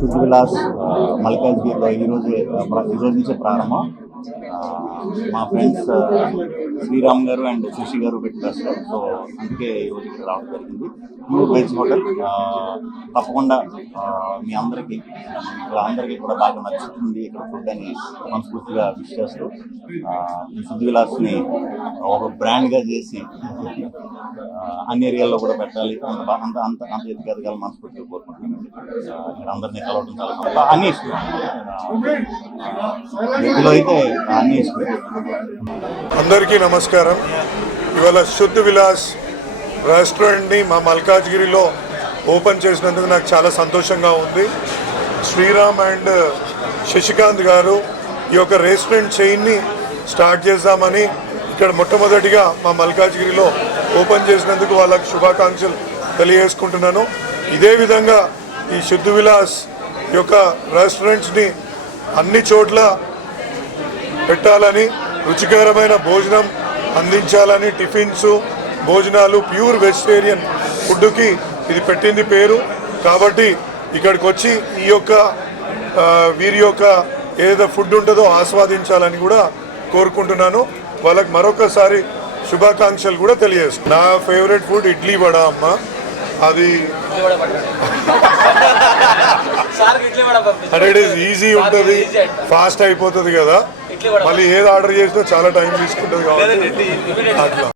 శుద్ధ విలాస్ మల్కాజ్గిరిలో ఈరోజు నుంచే ప్రారంభం. మా ఫ్రెండ్స్ శ్రీరామ్ గారు అండ్ శశి గారు పెట్టారు. సో అందుకే ఈరోజు ఇక్కడ రావడం జరిగింది. Pure veg hotel. తప్పకుండా మీ అందరికీ కూడా బాగా నచ్చుతుంది ఇక్కడ ఫుడ్ అని మనస్ఫూర్తిగా విష్ చేస్తూ ఈ శుద్ధ విలాస్ని ఒక బ్రాండ్గా చేసి అన్ని ఏరియాల్లో కూడా పెట్టాలి, అంత ఎదగాలి మనస్ఫూర్తిగా కోరుకుంటున్నానండి. ఇక్కడ అందరినీ కలవడం చాలా అన్ని ఇష్టం. వీటిలో అయితే అన్ని ఇష్టం. అందరికీ నమస్కారం. ఇవాళ శుద్ధ విలాస్ రెస్టారెంట్ని మా మల్కాజ్గిరిలో ఓపెన్ చేసినందుకు నాకు చాలా సంతోషంగా ఉంది. శ్రీరామ్ అండ్ శశికాంత్ గారు ఈ యొక్క రెస్టారెంట్ చైన్ని స్టార్ట్ చేద్దామని ఇక్కడ మొట్టమొదటిగా మా మల్కాజ్గిరిలో ఓపెన్ చేసినందుకు వాళ్ళకు శుభాకాంక్షలు తెలియజేసుకుంటున్నాను. ఇదే విధంగా ఈ శుద్ధ విలాస్ యొక్క రెస్టారెంట్స్ని అన్ని చోట్ల పెట్టాలని, రుచికరమైన భోజనం అందించాలని, టిఫిన్స్ భోజనాలు ప్యూర్ వెజిటేరియన్ ఫుడ్కి ఇది పెట్టింది పేరు. కాబట్టి ఇక్కడికి వచ్చి ఈ యొక్క వీరి యొక్క ఏదైతే ఫుడ్ ఉంటుందో ఆస్వాదించాలని కూడా కోరుకుంటున్నాను. వాళ్ళకి మరొకసారి శుభాకాంక్షలు కూడా తెలియజేస్తాను. నా ఫేవరెట్ ఫుడ్ ఇడ్లీ వడ అమ్మ. అది అంటే ఇట్ ఈస్ ఈజీ ఉంటుంది, ఫాస్ట్ అయిపోతుంది కదా. మళ్ళీ ఏది ఆర్డర్ చేసినా చాలా టైం తీసుకుంటుంది కాబట్టి అట్లా.